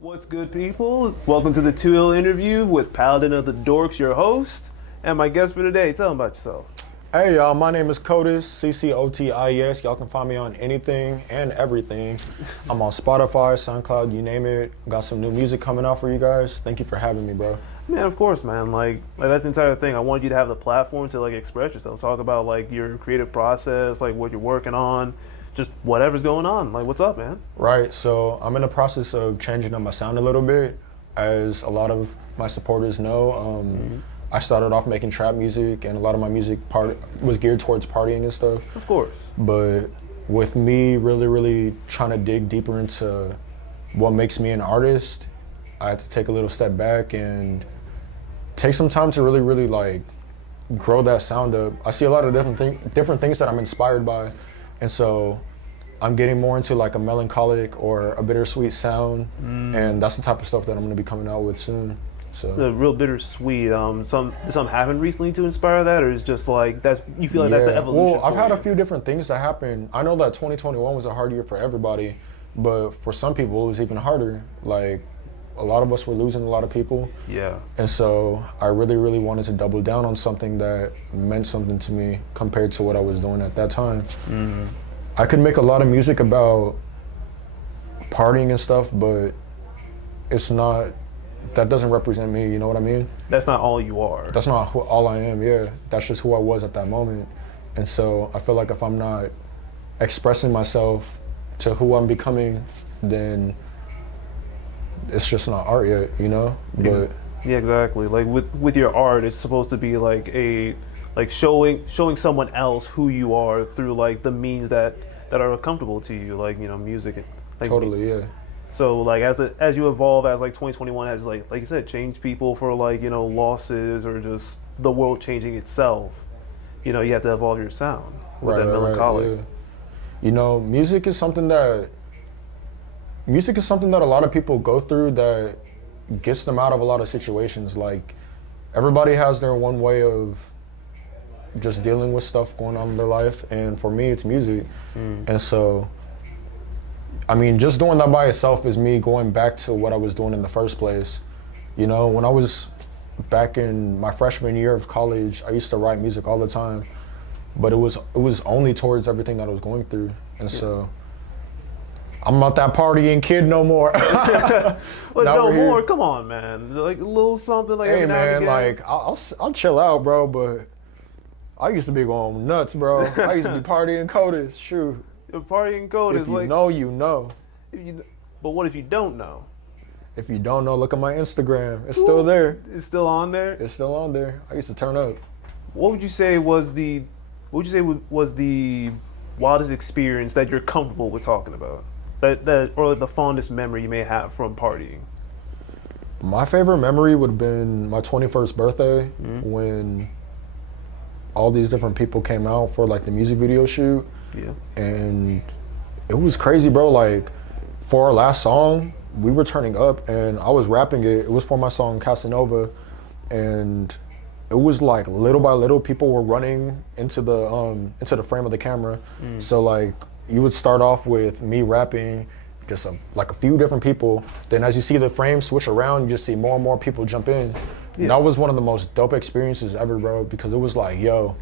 What's good, people? Welcome to the 2 Ill interview with Paladin of the Dorks, your host, and my guest for today. Tell them about yourself. Hey y'all, my name is Coties, Coties. Y'all can find me on anything and everything. I'm on Spotify, SoundCloud, you name it. Got some new music coming out for you guys. Thank you for having me, bro. Man, of course, man. Like that's the entire thing. I want you to have the platform to express yourself. Talk about your creative process, what you're working on, just whatever's going on. What's up, man? Right, so I'm in the process of changing up my sound a little bit. As a lot of my supporters know, I started off making trap music, and a lot of my music was geared towards partying and stuff. Of course. But with me really trying to dig deeper into what makes me an artist, I had to take a little step back and take some time to really grow that sound up. I see a lot of different things that I'm inspired by, and so I'm getting more into a melancholic or a bittersweet sound, and that's the type of stuff that I'm going to be coming out with soon. So the real bittersweet. Something happened recently to inspire that, or is just that's you feel that's the evolution? Well, I've had a few different things that happen. I know that 2021 was a hard year for everybody, but for some people it was even harder. A lot of us were losing a lot of people. Yeah. And so I really wanted to double down on something that meant something to me compared to what I was doing at that time. I could make a lot of music about partying and stuff, but it's not. That doesn't represent me, you know what I mean? That's not all you are. That's not all I am, yeah. That's just who I was at that moment. And so I feel like if I'm not expressing myself to who I'm becoming, then it's just not art yet, you know? But yeah, exactly. With your art, it's supposed to be showing someone else who you are through the means that are comfortable to you, music. Totally, yeah. So as you evolve, as 2021 has like you said, changed people for losses or just the world changing itself. You have to evolve your sound with that melancholic. Right, yeah. Music is something that a lot of people go through that gets them out of a lot of situations. Everybody has their one way of just dealing with stuff going on in their life, and for me it's music. And so I mean, just doing that by itself is me going back to what I was doing in the first place. When I was back in my freshman year of college, I used to write music all the time, but it was only towards everything that I was going through. And so I'm not that partying kid no more. But no more? Come on, man. A little something hey, every now and again. I'll chill out, bro, but I used to be going nuts, bro. I used to be partying Coties, shoot. Partying code is you know, you know. But what if you don't know? If you don't know, look at my Instagram. It's still there. It's still on there? It's still on there. I used to turn up. What would you say was the wildest experience that you're comfortable with talking about? That or the fondest memory you may have from partying? My favorite memory would have been my 21st birthday when all these different people came out for the music video shoot. Yeah. And it was crazy, bro. For our last song, we were turning up and I was rapping it. It was for my song Casanova, and it was little by little people were running into the frame of the camera. So you would start off with me rapping, just a few different people. Then as you see the frame switch around, you just see more and more people jump in. Yeah. And that was one of the most dope experiences ever, bro, because it was yo,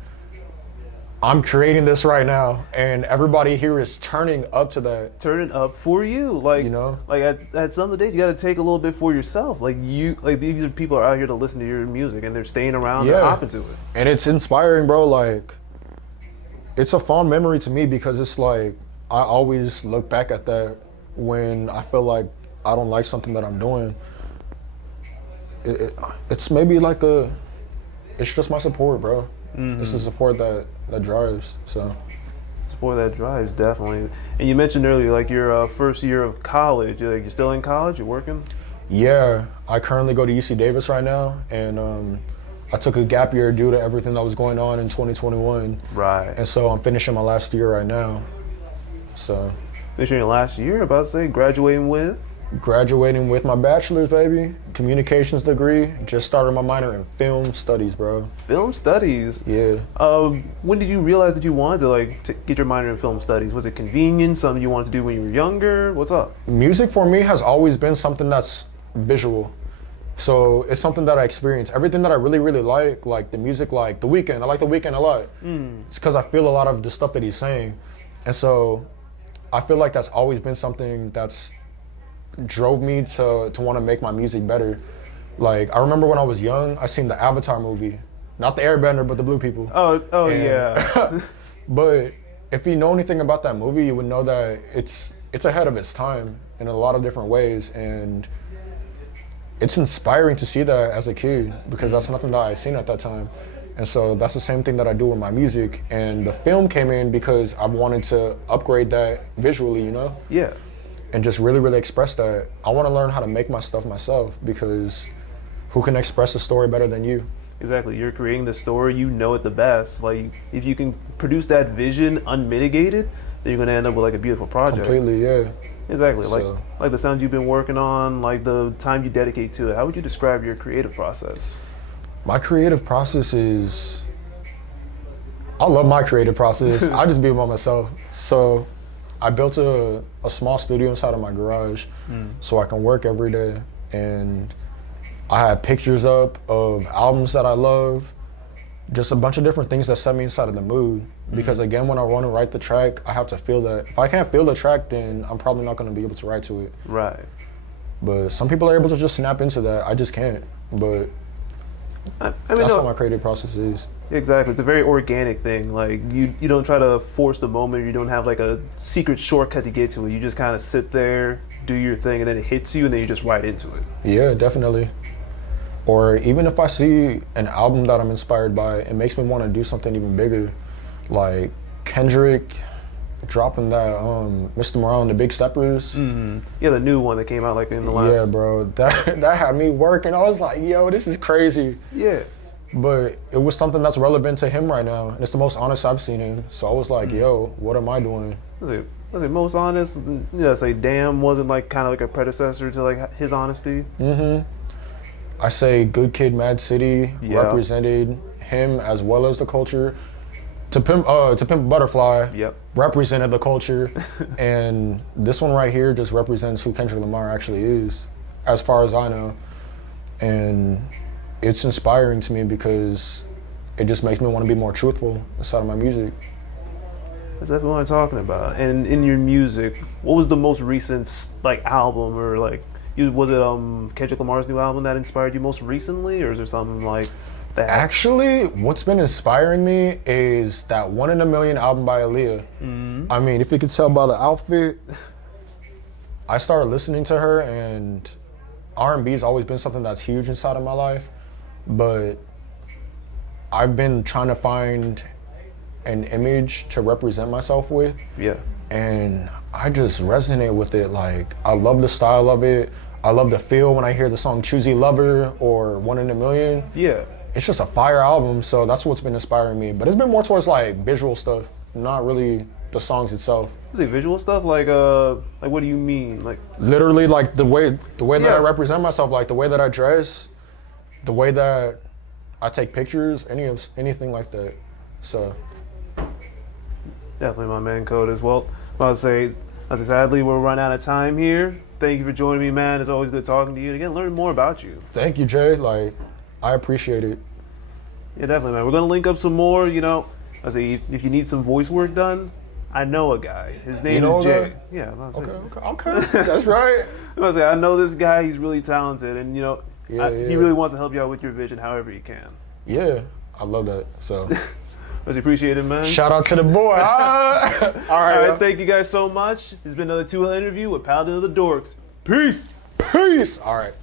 I'm creating this right now, and everybody here is turning up to that. Turning up for you, at some of the days you got to take a little bit for yourself. These people are out here to listen to your music, and they're staying around and hopping to it. And it's inspiring, bro. It's a fond memory to me because it's I always look back at that when I feel like I don't like something that I'm doing. It's maybe it's just my support, bro. It's the support that drives. So support that drives, definitely. And you mentioned earlier your first year of college. You're still in college? You're working? Yeah, I currently go to UC Davis right now, and I took a gap year due to everything that was going on in 2021. Right. And so I'm finishing my last year right now. So finishing your last year? About to say graduating with? Graduating with my bachelor's, baby. Communications degree. Just started my minor in film studies, bro. Film studies. Yeah. When did you realize that you wanted to get your minor in film studies? Was it convenient? Something you wanted to do when you were younger? What's up? Music for me has always been something that's visual. So it's something that I experience. Everything that I really, really like the music, like The Weeknd. I like The Weeknd a lot. It's because I feel a lot of the stuff that he's saying. And so I feel like that's always been something that's drove me to want to make my music better. Like, I remember when I was young, I seen the Avatar movie. Not the Airbender, but the blue people. Oh And- yeah. But if you know anything about that movie, you would know that it's ahead of its time in a lot of different ways. And it's inspiring to see that as a kid because that's nothing that I seen at that time. And so that's the same thing that I do with my music. And the film came in because I wanted to upgrade that visually, you know? Yeah. And just really, really express that. I want to learn how to make my stuff myself because who can express a story better than you? Exactly. You're creating the story. You know it the best. Like, if you can produce that vision unmitigated, then you're gonna end up with like a beautiful project. Completely, yeah. Exactly. So- Like the sounds you've been working on, like the time you dedicate to it. How would you describe your creative process? My creative process is, I love my creative process. I just be by myself. So I built a small studio inside of my garage so I can work every day. And I have pictures up of albums that I love, just a bunch of different things that set me inside of the mood. Because again, when I want to write the track, I have to feel that. If I can't feel the track, then I'm probably not going to be able to write to it. Right. But some people are able to just snap into that. I just can't. But I mean, that's no, what my creative process is. exactly. It's a very organic thing. Like you don't try to force the moment. You don't have like a secret shortcut to get to it. You just kind of sit there, do your thing, and then it hits you, and then you just write into it. Yeah, definitely. Or even if I see an album that I'm inspired by, it makes me want to do something even bigger. Like Kendrick dropping that Mr. Morale and the Big Steppers. Yeah, the new one that came out like in the last. Yeah, bro. That had me working. I was like, yo, this is crazy. Yeah. But it was something that's relevant to him right now. And it's the most honest I've seen him. So I was like, yo, what am I doing? Was it most honest? Yeah, say Damn wasn't like kind of like a predecessor to like his honesty. I say Good Kid, Mad City Yeah. represented him as well as the culture. To Pimp Butterfly Yep. represented the culture. And this one right here just represents who Kendrick Lamar actually is, as far as I know. And it's inspiring to me because it just makes me want to be more truthful inside of my music. That's definitely what I'm talking about. And in your music, what was the most recent like album or like was it Kendrick Lamar's new album that inspired you most recently, or is there something like that? Actually, what's been inspiring me is that One in a Million album by Aaliyah. I mean, if you could tell by the outfit, I started listening to her, and R&B has always been something that's huge inside of my life, but I've been trying to find an image to represent myself with. Yeah. And I just resonate with it. Like, I love the style of it. I love the feel when I hear the song Choosy Lover or One in a Million. Yeah. It's just a fire album, so that's what's been inspiring me. But it's been more towards like visual stuff, not really the songs itself. Is it visual stuff? Like what do you mean? Like Literally, like the way that Yeah. I represent myself, like the way that I dress, the way that I take pictures, anything like that. So definitely my man Coties. Well, I'll say sadly we're running out of time here. Thank you for joining me, man. It's always good talking to you. And again, learn more about you. thank you, Jay. Like, I appreciate it. Yeah, definitely, man. We're gonna link up some more. You know, I say if you need some voice work done, I know a guy. His name know is a Jay. guy? Yeah, I'm saying. Okay. That's right. I know this guy. He's really talented, and you know, Yeah. he really wants to help you out with your vision, however he can. Yeah, I love that. So, Much appreciated, man. shout out to the boy. All right. All right, thank you guys so much. This has been another 2 interview with Paladin of the Dorks. Peace. Peace. All right.